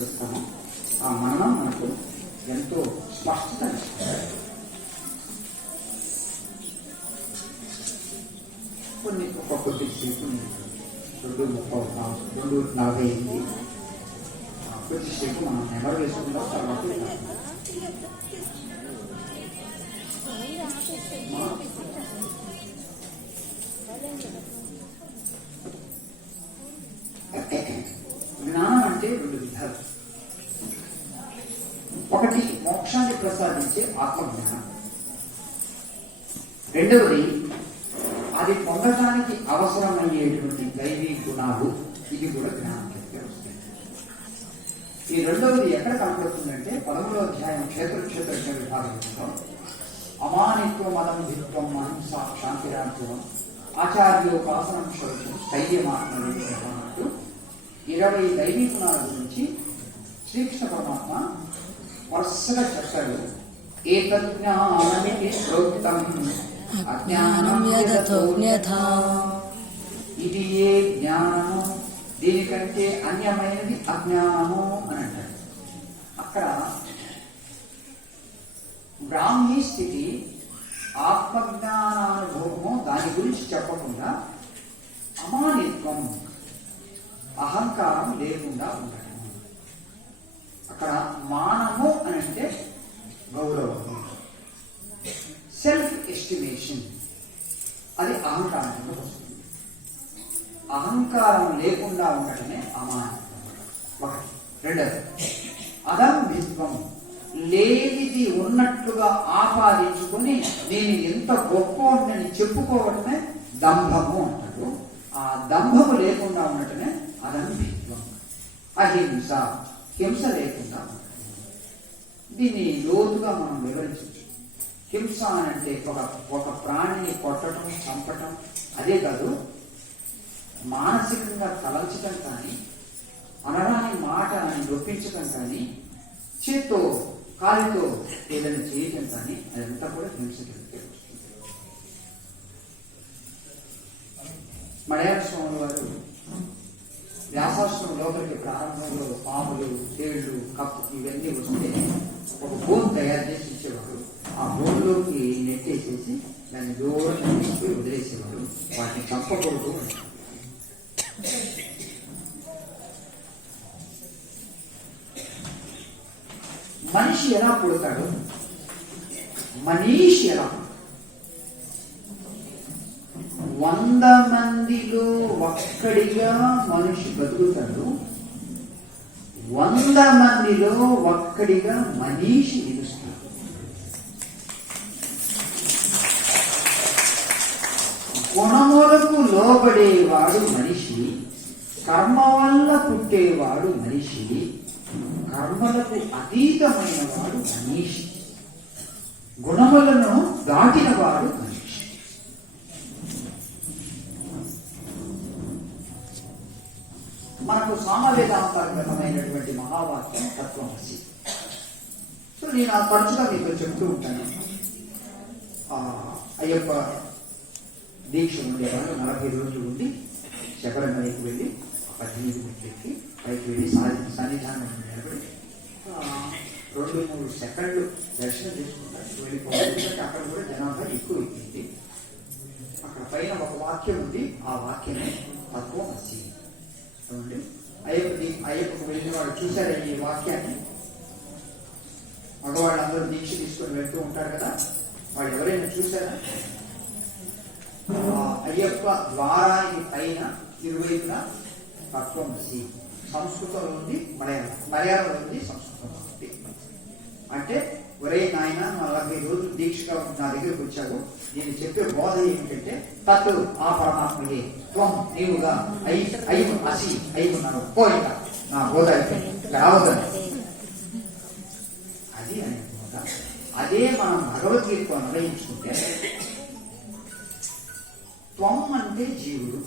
చేస్తామో ఆ మననం మనకు ఎంతో స్పష్టత ఇస్తుంది. కొన్ని కొద్దిసేపు 2:30 కొద్దిసేపు మనం నెమరు వేసుకుంటాం. తర్వాత జ్ఞానం అంటే 2 విధాలు. ఒకటి మోక్షాన్ని ప్రసాదించే ఆత్మజ్ఞానం, రెండవది అది పొందడానికి అవసరమయ్యేటువంటి దైవీ గుణాలు, ఇది కూడా జ్ఞానం కిందకే వస్తాయి. ఈ రెండవది ఎక్కడ కనపడుతుందంటే 11వ అధ్యాయం క్షేత్ర విభాగంలో అమానిత్వం అనంభిత్వం అహింసా శాంతిరాజ్యం ఆచార్యోపాసనం శౌచం స్థైర్యమాత్మన్నట్టు 20 దైవీ గుణాల గురించి శ్రీకృష్ణ పరమాత్మ వరుసగా చెప్పాడు. ఏతజ్ఞానమితి ప్రోక్తం అజ్ఞానం యథోన్యథా, ఇది ఏ జ్ఞానము, దీనికంటే అన్యమైనది అజ్ఞానము అని అంటారు. అక్కడ బ్రాహ్మీ స్థితి ఆత్మజ్ఞానానుభవము దాని గురించి చెప్పకుండా అమానిత్వం అహంకారం లేకుండా ఉండటం. అక్కడ మానము అని అంటే గౌరవము, సెల్ఫ్ ఎస్టిమేషన్, అది అహంకారం కింద వస్తుంది. అహంకారం లేకుండా ఉండటమే అమానిత్వం. ఒకటి. రెండవది అదంభిత్వం, లేనిది ఉన్నట్లుగా ఆపాదించుకొని నేను ఎంత గొప్పని చెప్పుకోవటమే దంభము అంటారు. ఆ దంభము లేకుండా ఉండటమే అదంభిత్వం. అహింస, హింస లేకుండా ఉండటం. దీన్ని లోతుగా మనం వివరించవచ్చు. హింస అని అంటే ఒక ప్రాణిని కొట్టడం, చంపటం, అదే కాదు మానసికంగా తలంచడం కానీ, అనరాని మాట అని నొప్పించడం కానీ, చేత్తో కాలితో ఏదైనా చేయటం కానీ, అదంతా కూడా హింస కిందకే వస్తుంది. మలయాళ స్వామి వారు వ్యాసాశ్రమం లోపలికి ప్రారంభంలో పాములు, తేళ్లు, కప్పు ఇవన్నీ వస్తే ఒక బోన్ తయారు చేసి ఇచ్చేవాడు. ఆ బోన్లోకి నెట్టేసేసి దాన్ని దూరంగా తీసుకుని వదిలేసేవాడు. వాటిని చంపకూడదు. మనిషి ఎలా పుడతాడు, మనీషి ఎలా పుడతాడు? 100 మందిలో ఒక్కడిగా మనిషి బతుకుతాడు, 100 మందిలో ఒక్కడిగా మనీషి నిలుస్తాడు. గుణములకు లోబడేవాడు మనిషి, కర్మ వల్ల పుట్టేవాడు మనిషి, కర్మలకు అతీతమైన వాడు మనీషి, గుణములను దాటిన వాడు మనిషి. మనకు సామవేదాంతర్గతమైనటువంటి మహావాక్యం తత్వమసి. సో నేను ఆ తరచుగా మీకు చెప్తూ ఉంటాను. అయ్యప్ప దీక్ష ఉండేవాళ్ళు 40 రోజులు ఉండి శబరిమలకి వెళ్ళి 18 మెట్లెక్కి పైకి వెళ్ళి సన్నిధానం నిలబడి 2-3 సెకండ్లు దర్శనం చేసుకుంటారు, వెళ్ళిపోవాలి. అక్కడ కూడా జనాభా ఎక్కువ ఎక్కింది. అక్కడ పైన ఒక వాక్యం ఉంది, ఆ వాక్యమే తత్వమసి. చూడండి, అయ్యప్పకు వెళ్ళిన వాడు చూశారు ఈ వాక్యాన్ని. మగవాళ్ళందరూ దీక్ష తీసుకొని వెళ్తూ ఉంటారు కదా, వాళ్ళు ఎవరైనా చూశారా? అయ్యప్ప ద్వారానికి పైన ఇరువైపున తత్వమసి. సంస్కృతంలో ఉంది, మలయాళంలో ఉంది, సంస్కృతంలో ఉంది. అంటే ఒరే నాయన 40 రోజులు దీక్షగా నా దగ్గరకు వచ్చావు, నేను చెప్పే బోధ ఏమిటంటే తత్ ఆ పరమాత్మయే, త్వం నీవుగా, అయ్యి అసి అయి ఉన్నాను, పోయిక నా బోధ అయిపోయింది, రావద్దని. అది ఆయన బోధ. అదే మనం భగవద్గీతకు అన్వయించుకుంటే త్వం అంటే జీవుడు.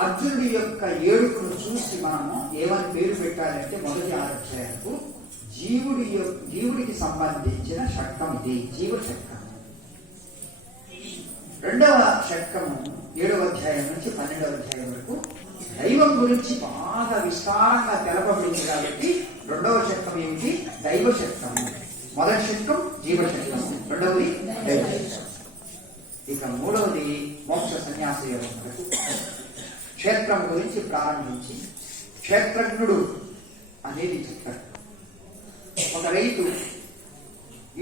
అర్జునుడి యొక్క ఏడుపును చూసి మనము ఏమని పేరు పెట్టాలంటే మొదటి 6 అధ్యాయాలకు జీవుడికి సంబంధించిన షట్కం ఇది, జీవ షట్కం. రెండవ షట్కము 7వ అధ్యాయం నుంచి 12వ అధ్యాయం వరకు దైవం గురించి బాగా విస్తారంగా తెలపబడింది కాబట్టి రెండవ శతకం ఏమిటి? దైవ శతకము. మొదటి శతకం జీవశతకము, రెండవది దైవ శతకం. ఇక మూడవది మోక్ష సన్యాస యోగం. క్షేత్రం గురించి ప్రారంభించి క్షేత్రజ్ఞుడు అనేది చెప్తాడు. ఒక రైతు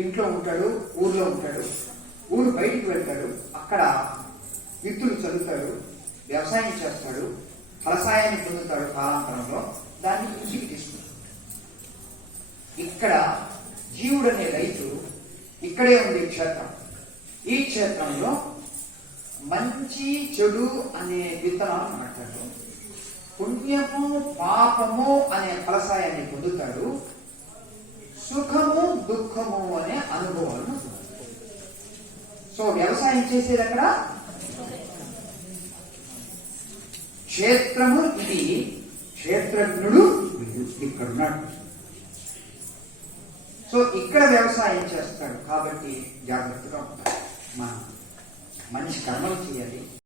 ఇంట్లో ఉంటాడు, ఊర్లో ఉంటాడు, ఊరు బయటికి వెళ్తాడు, అక్కడ విత్తులు చల్లుతాడు, వ్యవసాయం చేస్తాడు, ఫలసాయాన్ని పొందుతాడు, కాలాంతరంలో దాన్ని ఇంటికి తీసుకుంటాడు. ఇక్కడ జీవుడు అనే రైతు ఇక్కడే ఉంది క్షేత్రం. ఈ క్షేత్రంలో మంచి చెడు అనే విత్తనాలు నాటాడు, పుణ్యము పాపము అనే ఫలసాయాన్ని పొందుతాడు, సుఖము దుఃఖము అనే అనుభవాలను పొందుతాడు. సో వ్యవసాయం చేసేది అక్కడ క్షేత్రము. ఇది క్షేత్రజ్ఞుడు ఇక్కడున్నాడు. సో ఇక్కడ వ్యవసాయం చేస్తాడు కాబట్టి జాగ్రత్తగా ఉంటాడు. మనం మంచి కర్మలు చేయాలి.